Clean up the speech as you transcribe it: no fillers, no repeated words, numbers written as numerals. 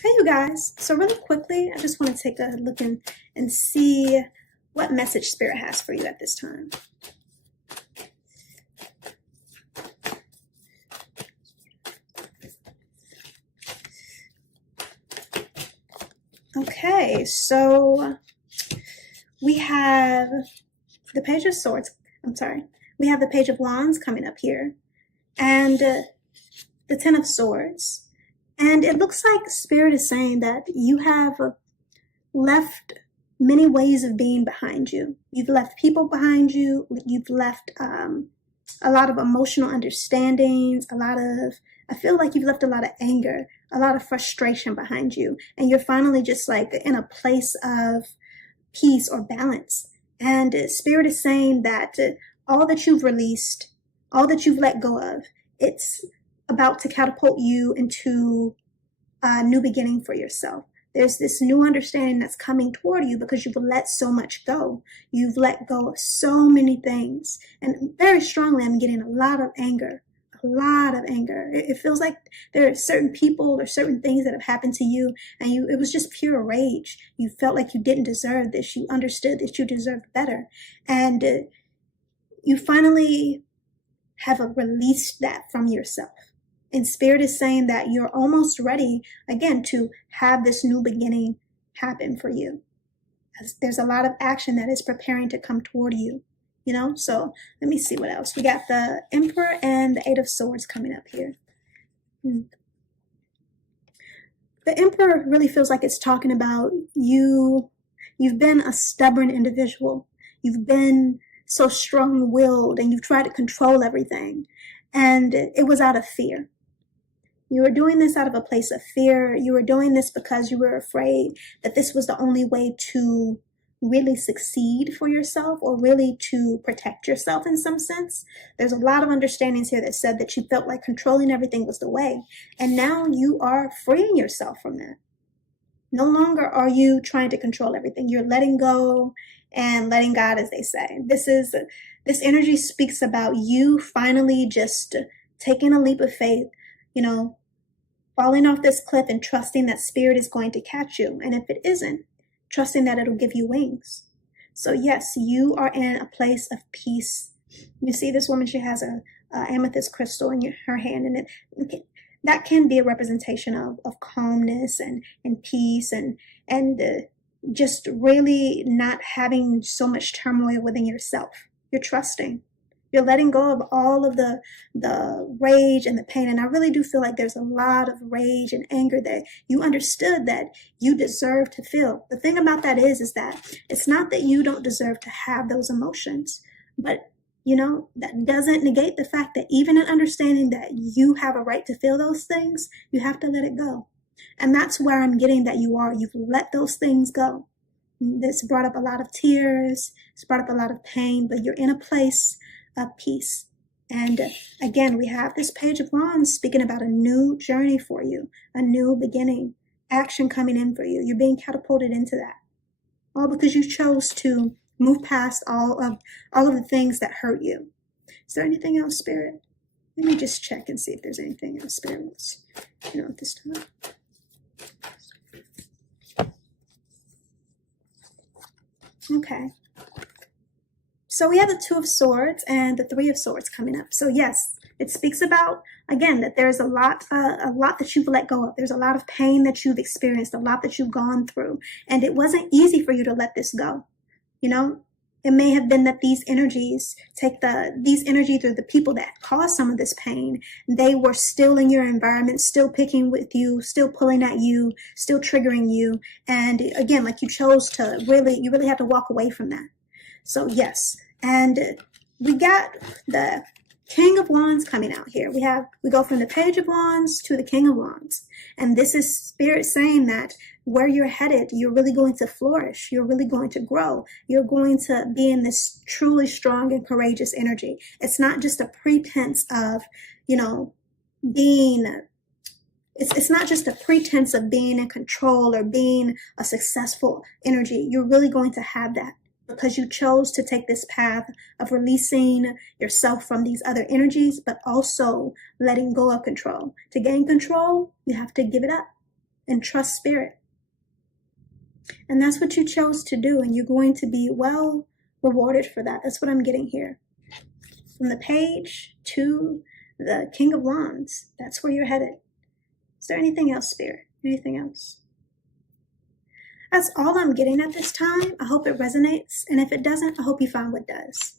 Hey, you guys. So really quickly, I just want to take a look and see what message Spirit has for you at this time. Okay, so we have the Page of Swords. We have the Page of Wands coming up here, and the Ten of Swords. And it looks like Spirit is saying that you have left many ways of being behind you. You've left people behind you. You've left a lot of emotional understandings, I feel like you've left a lot of anger, a lot of frustration behind you. And you're finally just like in a place of peace or balance. And Spirit is saying that all that you've released, all that you've let go of, it's about to catapult you into a new beginning for yourself. There's this new understanding that's coming toward you because you've let so much go. You've let go of so many things. And very strongly, I'm getting a lot of anger. It feels like there are certain people or certain things that have happened to you, and it was just pure rage. You felt like you didn't deserve this. You understood that you deserved better. And you finally have released that from yourself. And Spirit is saying that you're almost ready, again, to have this new beginning happen for you. There's a lot of action that is preparing to come toward you, you know? So let me see what else. We got the Emperor and the Eight of Swords coming up here. The Emperor really feels like it's talking about you. You've been a stubborn individual. You've been so strong-willed, and you've tried to control everything. And it was out of fear. You were doing this out of a place of fear. You were doing this because you were afraid that this was the only way to really succeed for yourself, or really to protect yourself in some sense. There's a lot of understandings here that said that you felt like controlling everything was the way. And now you are freeing yourself from that. No longer are you trying to control everything. You're letting go and letting God, as they say. This energy speaks about you finally just taking a leap of faith, you know, falling off this cliff and trusting that Spirit is going to catch you. And if it isn't, trusting that it'll give you wings. So yes, you are in a place of peace. You see this woman, she has a amethyst crystal in her hand, and that can be a representation of calmness and peace and just really not having so much turmoil within yourself. You're trusting. You're letting go of all of the rage and the pain. And I really do feel like there's a lot of rage and anger that you understood that you deserve to feel. The thing about that is that it's not that you don't deserve to have those emotions, but you know, that doesn't negate the fact that even in understanding that you have a right to feel those things, you have to let it go. And that's where I'm getting that you've let those things go. This brought up a lot of tears. It's brought up a lot of pain, but you're in a place of peace. And again, we have this Page of Wands speaking about a new journey for you, a new beginning, action coming in for you. You're being catapulted into that. All because you chose to move past all of the things that hurt you. Is there anything else, Spirit? Let me just check and see if there's anything else Spirit wants, at this time. Okay. So we have the Two of Swords and the Three of Swords coming up. So yes, it speaks about, again, that there's a lot that you've let go of. There's a lot of pain that you've experienced, a lot that you've gone through. And it wasn't easy for you to let this go. You know, it may have been that these energies or the people that caused some of this pain, they were still in your environment, still picking with you, still pulling at you, still triggering you. And again, like you chose to you really have to walk away from that. So yes, and we got the King of Wands coming out here. We go from the Page of Wands to the King of Wands. And this is Spirit saying that where you're headed, you're really going to flourish. You're really going to grow. You're going to be in this truly strong and courageous energy. It's not just a pretense of, it's not just a pretense of being in control or being a successful energy. You're really going to have that, because you chose to take this path of releasing yourself from these other energies, but also letting go of control. To gain control, you have to give it up. and trust Spirit. And that's what you chose to do, and you're going to be well rewarded for that. That's what I'm getting here. From the page to the King of Wands, that's where you're headed. Is there anything else, Spirit? Anything else? That's all I'm getting at this time. I hope it resonates, and if it doesn't, I hope you find what does.